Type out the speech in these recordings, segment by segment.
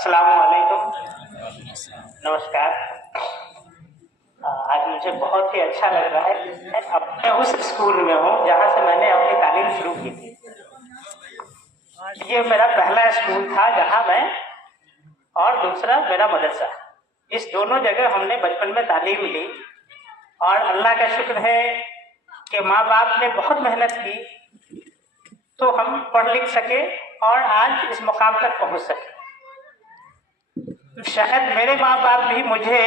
अस्सलामुअलैकुम, नमस्कार। आज मुझे बहुत ही अच्छा लग रहा है। मैं अपने उस स्कूल में हूँ जहाँ से मैंने अपनी तालीम शुरू की थी। ये मेरा पहला स्कूल था जहाँ मैं, और दूसरा मेरा मदरसा, इस दोनों जगह हमने बचपन में तालीम ली। और अल्लाह का शुक्र है कि माँ बाप ने बहुत मेहनत की तो हम पढ़ लिख सके और आज इस मुकाम तक पहुँच सके। शायद मेरे माँ बाप भी मुझे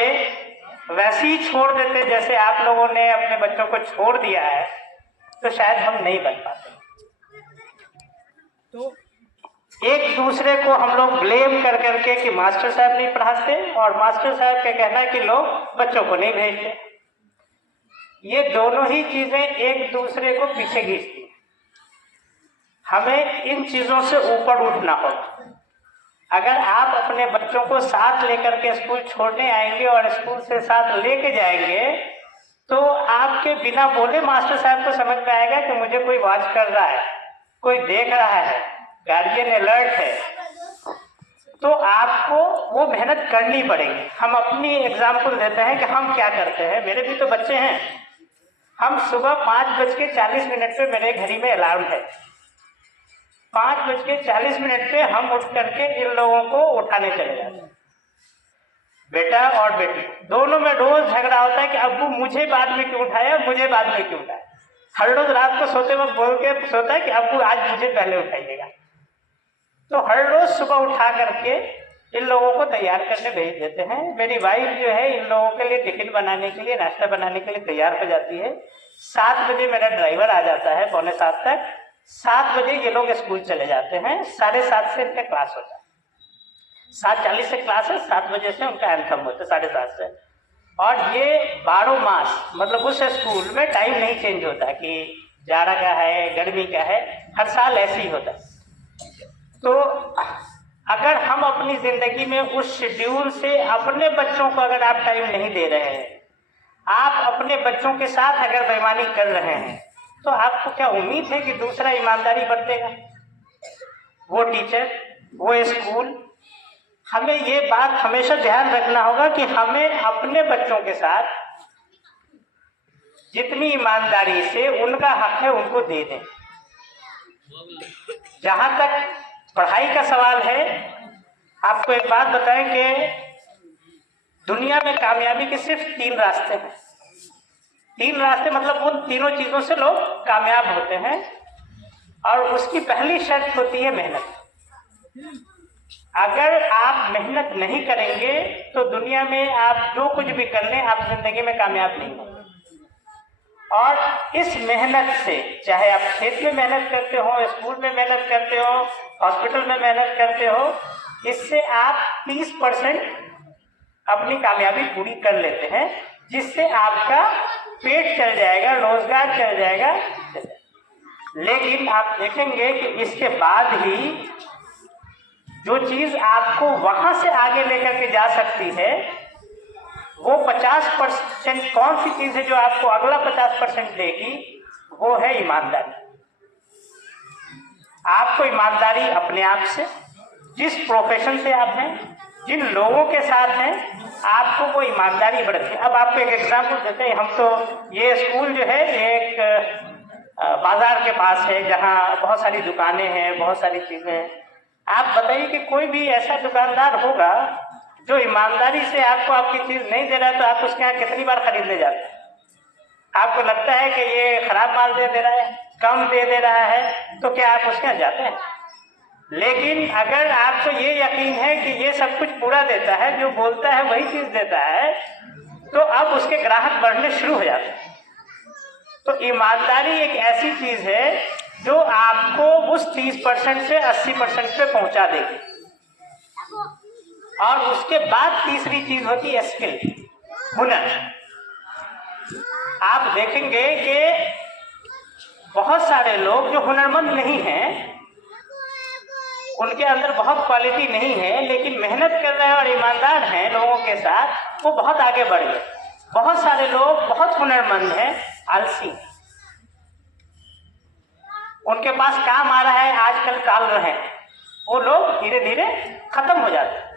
वैसे ही छोड़ देते जैसे आप लोगों ने अपने बच्चों को छोड़ दिया है, तो शायद हम नहीं बन पाते। तो एक दूसरे को हम लोग ब्लेम कर करके कि मास्टर साहब नहीं पढ़ाते और मास्टर साहब का कहना है कि लोग बच्चों को नहीं भेजते। ये दोनों ही चीजें एक दूसरे को पीछे खींचती हैं। हमें इन चीजों से ऊपर उठना होगा। अगर आप अपने बच्चों को साथ लेकर के स्कूल छोड़ने आएंगे और स्कूल से साथ लेके जाएंगे तो आपके बिना बोले मास्टर साहब को समझ में आएगा कि मुझे कोई वॉच कर रहा है, कोई देख रहा है, गार्जियन अलर्ट है। तो आपको वो मेहनत करनी पड़ेगी। हम अपनी एग्जाम्पल देते हैं कि हम क्या करते हैं। मेरे भी तो बच्चे हैं। हम सुबह 5:40 पे मेरे घड़ी में अलार्म है। 5:40 पे हम उठ करके इन लोगों को उठाने चले जाते हैं। बेटा और बेटी दोनों में रोज झगड़ा होता है कि अब्बू मुझे बाद में क्यों उठाया, मुझे बाद में क्यों उठाया। हर रोज रात को सोते वक्त बोल के सोता है कि अब्बू आज मुझे पहले उठाइएगा। तो हर रोज सुबह उठा करके इन लोगों को तैयार करने भेज देते हैं। मेरी वाइफ जो है इन लोगों के लिए टिफिन बनाने के लिए, नाश्ता बनाने के लिए तैयार हो जाती है। 7 बजे मेरा ड्राइवर आ जाता है, 6:45 तक। 7 बजे ये लोग स्कूल चले जाते हैं। 7:30 से इनका क्लास होता है। 7:40 से क्लास है, 7 बजे से उनका एंथम होता है, 7:30 से। और ये 12 मास, मतलब उस स्कूल में टाइम नहीं चेंज होता कि जाड़ा का है, गर्मी का है, हर साल ऐसे ही होता है। तो अगर हम अपनी जिंदगी में उस शेड्यूल से अपने बच्चों को अगर आप टाइम नहीं दे रहे हैं, आप अपने बच्चों के साथ अगर बेईमानी कर रहे हैं, तो आपको क्या उम्मीद है कि दूसरा ईमानदारी बरतेगा? वो टीचर, वो स्कूल। हमें ये बात हमेशा ध्यान रखना होगा कि हमें अपने बच्चों के साथ जितनी ईमानदारी से उनका हक है उनको दे दें। जहां तक पढ़ाई का सवाल है, आपको एक बात बताएं कि दुनिया में कामयाबी के सिर्फ 3 रास्ते हैं। 3 रास्ते मतलब उन तीनों चीजों से लोग कामयाब होते हैं। और उसकी पहली शर्त होती है मेहनत। अगर आप मेहनत नहीं करेंगे तो दुनिया में आप जो कुछ भी कर लें, आप जिंदगी में कामयाब नहीं होंगे। और इस मेहनत से, चाहे आप खेत में मेहनत करते हो, स्कूल में मेहनत करते हो, हॉस्पिटल में मेहनत करते हो, इससे आप 30% अपनी कामयाबी पूरी कर लेते हैं, जिससे आपका पेट चल जाएगा, रोजगार चल जाएगा। लेकिन आप देखेंगे कि इसके बाद ही जो चीज आपको वहां से आगे लेकर के जा सकती है, वो 50% कौन सी चीज है जो आपको अगला 50% देगी? वो है ईमानदारी। आपको ईमानदारी अपने आप से, जिस प्रोफेशन से आप हैं, जिन लोगों के साथ हैं, आपको वो ईमानदारी बरतनी। अब आपको एक एग्जाम्पल देते हैं। हम तो ये स्कूल जो है एक बाजार के पास है जहाँ बहुत सारी दुकानें हैं, बहुत सारी चीजें हैं। आप बताइए कि कोई भी ऐसा दुकानदार होगा जो ईमानदारी से आपको आपकी चीज नहीं दे रहा है, तो आप उसके यहाँ कितनी बार खरीदने जाते हैं? आपको लगता है कि ये खराब माल दे रहा है, कम दे रहा है, तो क्या आप उसके यहाँ जाते हैं? लेकिन अगर आपको ये यकीन है कि ये सब कुछ पूरा देता है, जो बोलता है वही चीज देता है, तो अब उसके ग्राहक बढ़ने शुरू हो जाते हैं। तो ईमानदारी एक ऐसी चीज है जो आपको उस 30% से 80% पे पहुंचा देगी। और उसके बाद तीसरी चीज होती है स्किल, हुनर। आप देखेंगे कि बहुत सारे लोग जो हुनरमंद नहीं हैं, उनके अंदर बहुत क्वालिटी नहीं है, लेकिन मेहनत कर रहे हैं और ईमानदार हैं लोगों के साथ, वो बहुत आगे बढ़ गए। बहुत सारे लोग बहुत हुनरमंद हैं, आलसी, उनके पास काम आ रहा है, आजकल टाल रहे हैं, वो लोग धीरे धीरे खत्म हो जाते हैं।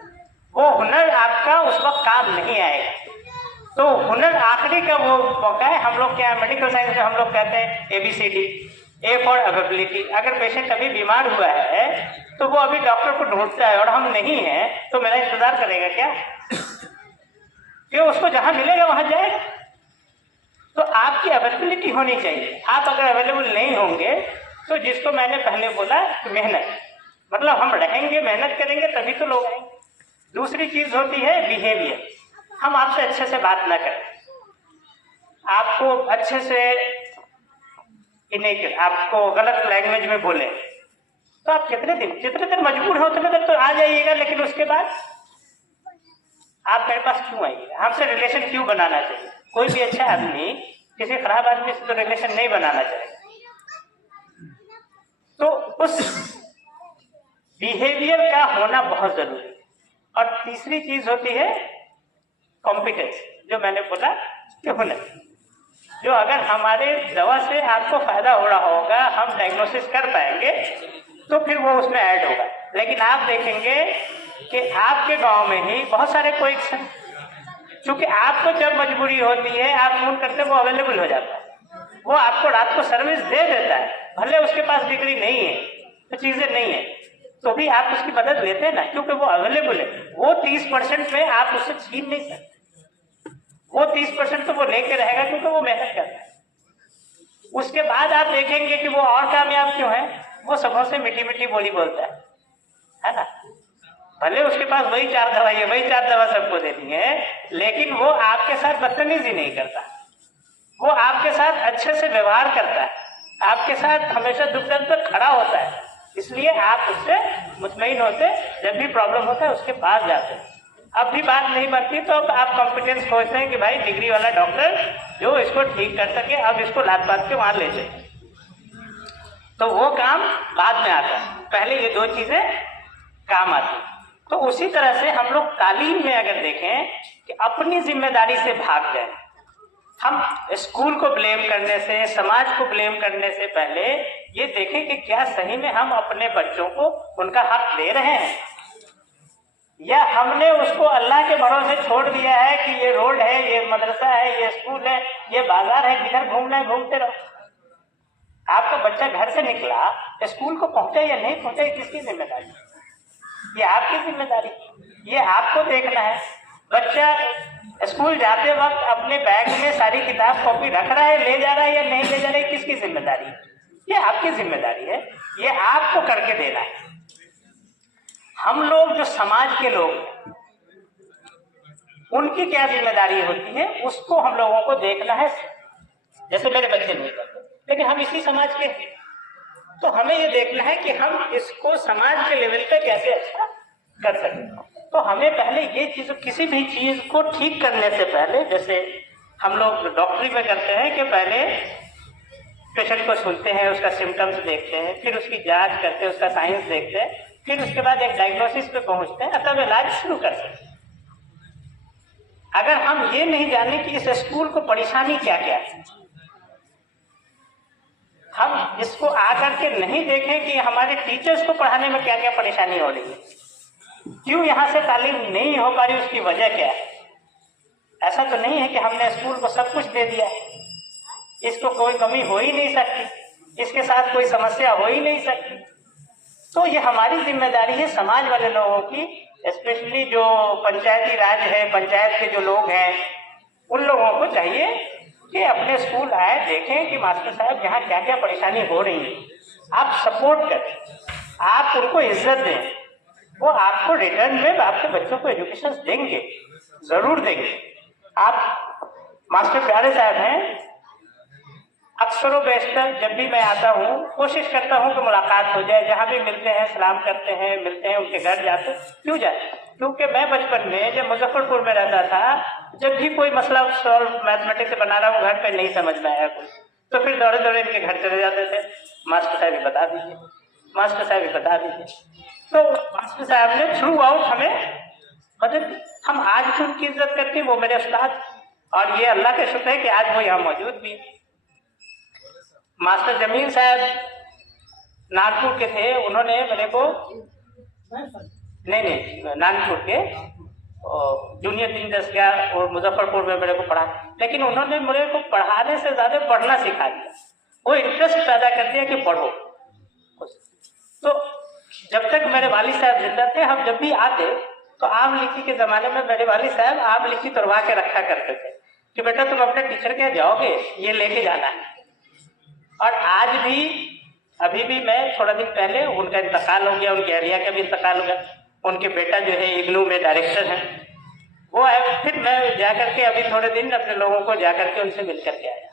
वो हुनर आपका उस वक्त काम नहीं आएगा। तो हुनर आखिरी का वो मौका है। हम लोग क्या मेडिकल साइंस में हम लोग कहते हैं ABCD, A फॉर अवेबिलिटी। अगर पेशेंट अभी बीमार हुआ है तो वो अभी डॉक्टर को ढूंढता है और हम नहीं हैं तो मेरा इंतजार करेगा क्या? क्यों? उसको जहां मिलेगा वहां जाएगा। तो आपकी अवेलेबिलिटी होनी चाहिए। आप अगर अवेलेबल नहीं होंगे तो जिसको मैंने पहले बोला मेहनत, मतलब हम रहेंगे मेहनत करेंगे तभी तो लोग आएंगे। दूसरी चीज होती है बिहेवियर। हम आपसे अच्छे से बात ना करें, आपको अच्छे से आपको गलत लैंग्वेज में बोले तो आप जितने दिन मजबूर हो उतने दिन तो आ जाइएगा, लेकिन उसके बाद आप मेरे पास क्यों आइएगा? हमसे रिलेशन क्यों बनाना चाहिए? कोई भी अच्छा आदमी किसी खराब आदमी से तो रिलेशन नहीं बनाना चाहिए। तो उस बिहेवियर का होना बहुत जरूरी है। और तीसरी चीज होती है कॉम्पिटेंस, जो मैंने बोला कि हुनर, जो अगर हमारे दवा से आपको फायदा हो रहा होगा, हम डायग्नोसिस कर पाएंगे तो फिर वो उसमें ऐड होगा। लेकिन आप देखेंगे कि आपके गांव में ही बहुत सारे कोएक्शन, क्योंकि आपको जब मजबूरी होती है आप फोन करते वो अवेलेबल हो जाता है, वो आपको रात को सर्विस दे देता है, भले उसके पास डिग्री नहीं है तो चीजें नहीं है तो भी आप उसकी मदद लेते हैं ना, क्योंकि वो अवेलेबल है। वो 30% में आप उससे छीन नहीं सकते, वो 30% तो वो लेके रहेगा क्योंकि वो मेहनत करता है। उसके बाद आप देखेंगे कि वो और कामयाब क्यों है, वो सबों से मीठी मीठी बोली बोलता है ना। भले उसके पास वही 4 दवाई है, वही 4 दवा सबको देनी है, लेकिन वो आपके साथ बदतमीजी नहीं करता, वो आपके साथ अच्छे से व्यवहार करता है, आपके साथ हमेशा दुख दर्द पर खड़ा होता है। इसलिए आप उससे मुतमईन होते, जब भी प्रॉब्लम होता है उसके पास जाते हैं। अब भी बात नहीं बनती तो अब आप कॉम्पिटेंस खोजते हैं कि भाई डिग्री वाला डॉक्टर जो इसको ठीक कर सके, अब इसको लात बात के वहां ले जाए, तो वो काम बाद में आता है, पहले ये 2 चीजें काम आती। तो उसी तरह से हम लोग तालीम में अगर देखें कि अपनी जिम्मेदारी से भाग जाए, हम स्कूल को ब्लेम करने से, समाज को ब्लेम करने से पहले ये देखें कि क्या सही में हम अपने बच्चों को उनका हक दे रहे हैं, या हमने उसको अल्लाह के भरोसे छोड़ दिया है कि ये रोड है, ये मदरसा है, ये स्कूल है, ये बाजार है, किधर घूमना है घूमते रहो। आपका बच्चा घर से निकला, स्कूल को पहुंचा या नहीं पहुंचा, किसकी जिम्मेदारी? ये आपकी जिम्मेदारी, ये आपको देखना है। बच्चा स्कूल जाते वक्त अपने बैग में सारी किताब कॉपी रख रहा है, ले जा रहा है या नहीं ले जा रहा है, किसकी जिम्मेदारी? ये आपकी जिम्मेदारी है, ये आपको करके देना है। हम लोग जो समाज के लोग, उनकी क्या जिम्मेदारी होती है उसको हम लोगों को देखना है। जैसे मेरे बच्चे नहीं करते, लेकिन हम इसी समाज के हैं, तो हमें ये देखना है कि हम इसको समाज के लेवल पे कैसे अच्छा कर सकते। तो हमें पहले ये चीज, किसी भी चीज को ठीक करने से पहले, जैसे हम लोग डॉक्टरी में करते हैं कि पहले पेशेंट को सुनते हैं, उसका सिम्टम्स देखते हैं, फिर उसकी जांच करते हैं, उसका साइंस देखते हैं, फिर उसके बाद एक डायग्नोसिस पे पहुंचते हैं, तब इलाज शुरू करते हैं। अगर हम ये नहीं जाने कि इस स्कूल को परेशानी क्या क्या है, हम इसको आकर के नहीं देखें कि हमारे टीचर्स को पढ़ाने में क्या क्या परेशानी हो रही है, क्यों यहाँ से तालीम नहीं हो पा रही, उसकी वजह क्या है। ऐसा तो नहीं है कि हमने स्कूल को सब कुछ दे दिया, इसको कोई कमी हो ही नहीं सकती, इसके साथ कोई समस्या हो ही नहीं सकती। तो ये हमारी जिम्मेदारी है समाज वाले लोगों की, स्पेशली जो पंचायती राज है, पंचायत के जो लोग हैं, उन लोगों को चाहिए कि अपने स्कूल आए, देखें कि मास्टर साहब यहाँ क्या क्या परेशानी हो रही है, आप सपोर्ट करें, आप उनको इज्जत दें, वो आपको रिटर्न में आपके बच्चों को एजुकेशन देंगे, जरूर देंगे। आप मास्टर प्यारे साहब हैं, अक्सर बेशतर जब भी मैं आता हूँ कोशिश करता हूँ कि मुलाकात हो जाए, जहाँ भी मिलते हैं सलाम करते हैं, मिलते हैं, उनके घर जाते। क्यों जाते? क्योंकि मैं बचपन में जब मुजफ्फरपुर में रहता था, जब भी कोई मसला सॉल्व मैथमेटिक्स से बना रहा हूँ, घर पे नहीं समझ में आया कोई, तो फिर दौड़े दौड़े इनके घर चले जाते थे, मास्टर साहब बता दीजिए, मास्टर साहब बता दीजिए। तो मास्टर साहब ने थ्रू आउट हमें मदद, हम आज भी उनकी इज्जत करते हैं, वो मेरे उस्ताद, और ये अल्लाह का शुक्र है कि आज वो यहाँ मौजूद भी। मास्टर जमील साहब नागपुर के थे, उन्होंने मेरे को, नहीं नागपुर के, जूनियर इंजीनियर्स गया और मुजफ्फरपुर में मेरे को पढ़ा, लेकिन उन्होंने मेरे को पढ़ाने से ज़्यादा पढ़ना सिखा दिया, वो इंटरेस्ट पैदा कर दिया कि पढ़ो। तो जब तक मेरे वालिद साहब जिंदा थे, हम जब भी आते तो आम लीची के ज़माने में मेरे वालिद साहब आम लीची तोड़वा के रखा करते थे कि बेटा तुम अपने टीचर के जाओगे, ये लेके जाना है। और आज भी, अभी भी मैं थोड़ा दिन पहले उनका इंतकाल हो गया, उनके एरिया का भी इंतकाल हो गया, उनके बेटा जो है इग्नू में डायरेक्टर हैं, वो है। फिर मैं जाकर के अभी थोड़े दिन अपने लोगों को जाकर के उनसे मिल करके आया।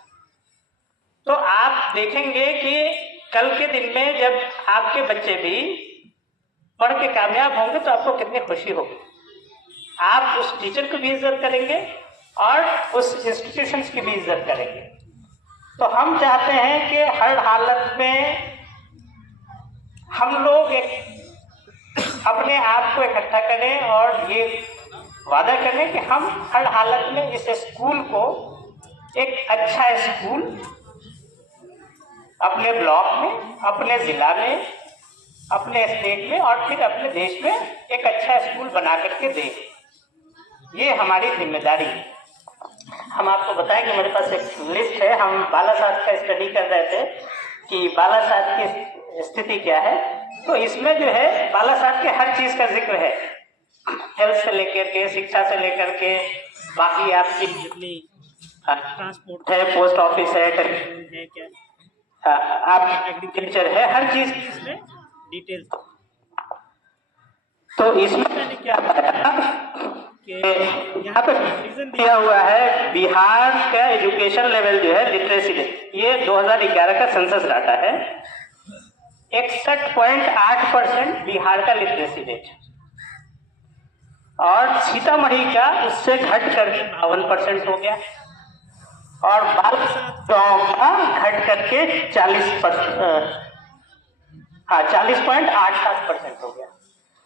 तो आप देखेंगे कि कल के दिन में जब आपके बच्चे भी पढ़ के कामयाब होंगे तो आपको कितनी खुशी होगी। आप उस टीचर को भी इज्जत करेंगे और उस इंस्टीट्यूशंस की भी इज्जत करेंगे। तो हम चाहते हैं कि हर हालत में हम लोग अपने आप को इकट्ठा करें और ये वादा करें कि हम हर हालत में इस स्कूल को एक अच्छा स्कूल अपने ब्लॉक में, अपने ज़िला में, अपने स्टेट में और फिर अपने देश में एक अच्छा स्कूल बना करके दें। ये हमारी जिम्मेदारी है। हम आपको बताएं कि मेरे पास एक लिस्ट है, हम बालासाहब का स्टडी कर रहे थे कि बालासाहब की स्थिति क्या है। तो इसमें जो है बालासाहब के हर चीज़ का जिक्र है, हेल्थ से लेकर के, शिक्षा से लेकर के, बाकी आपकी जितनी ट्रांसपोर्ट है, पोस्ट ऑफिस है क्या, आप एग्रीकल्चर है, हर चीज इसमें डिटेल। तो इसमें मैंने क्या बताया कि यहाँ पे रीजन दिया हुआ है बिहार का एजुकेशन लेवल जो है लिटरेसी, ये 2011 का सेंसस डाटा है। 61.8% बिहार का लिटरेसी रेट और सीतामढ़ी का उससे घट करके 52% हो गया और गाँव का घट करके 40.88% हो गया।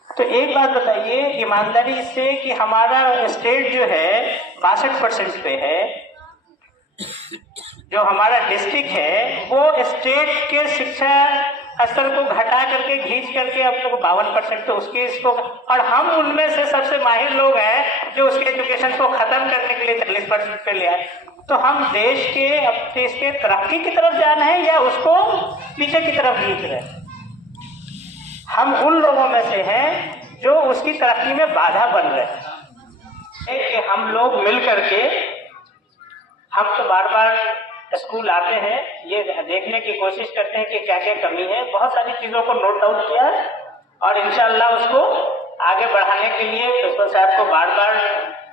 तो एक बात बताइए ईमानदारी से कि हमारा स्टेट जो है 62% पे है, जो हमारा डिस्ट्रिक्ट है वो स्टेट के शिक्षा स्तर को घटा करके खींच करके अब तो 52% पे उसके इसको, और हम उनमें से सबसे माहिर लोग हैं जो उसके एजुकेशन को खत्म करने के लिए 40% पे ले आए। तो हम देश के तरक्की की तरफ जाना है या उसको पीछे की तरफ खींच रहे हैं? हम उन लोगों में से हैं जो उसकी तरक्की में बाधा बन रहे हैं। कि हम लोग मिल करके, हम तो बार बार स्कूल आते हैं, ये देखने की कोशिश करते हैं कि क्या क्या कमी है, बहुत सारी चीज़ों को नोट डाउन किया है और इंशाअल्लाह उसको आगे बढ़ाने के लिए प्रिंसिपल साहब को बार बार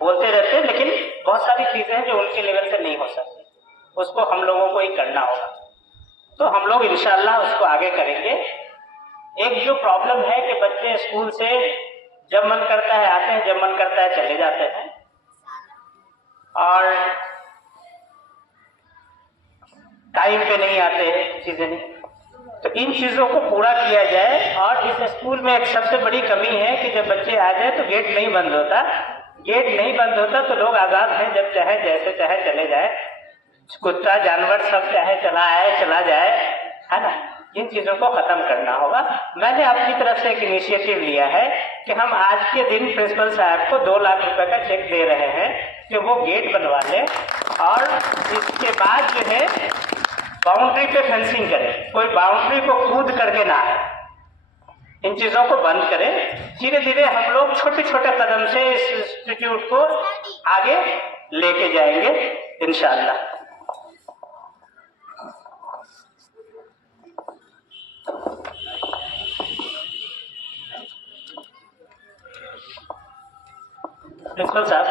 बोलते रहते हैं, लेकिन बहुत सारी चीज़ें हैं जो उनके लेवल से नहीं हो सकती, उसको हम लोगों को ही करना होगा। तो हम लोग इंशाअल्लाह उसको आगे करेंगे। एक जो प्रॉब्लम है कि बच्चे स्कूल से जब मन करता है आते हैं, जब मन करता है चले जाते हैं और टाइम पे नहीं आते हैं, चीजें नहीं। तो इन चीजों को पूरा किया जाए। और इस स्कूल में एक सबसे बड़ी कमी है कि जब बच्चे आ जाए तो गेट नहीं बंद होता। गेट नहीं बंद होता तो लोग आजाद हैं, जब चाहे जैसे चाहे चले जाए, कुत्ता जानवर सब चाहे चला आए चला जाए, है ना। इन चीजों को खत्म करना होगा। मैंने अपनी तरफ से एक इनिशिएटिव लिया है कि हम आज के दिन प्रिंसिपल साहब को 2 लाख रुपए का चेक दे रहे हैं कि वो गेट बनवा ले और इसके बाद जो है बाउंड्री पे फेंसिंग करें, कोई बाउंड्री को कूद करके ना आए, इन चीजों को बंद करें। धीरे धीरे हम लोग छोटे छोटे कदम से इस इंस्टीट्यूट को आगे लेके जाएंगे इंशाअल्लाह। प्रिंसिपल साहब,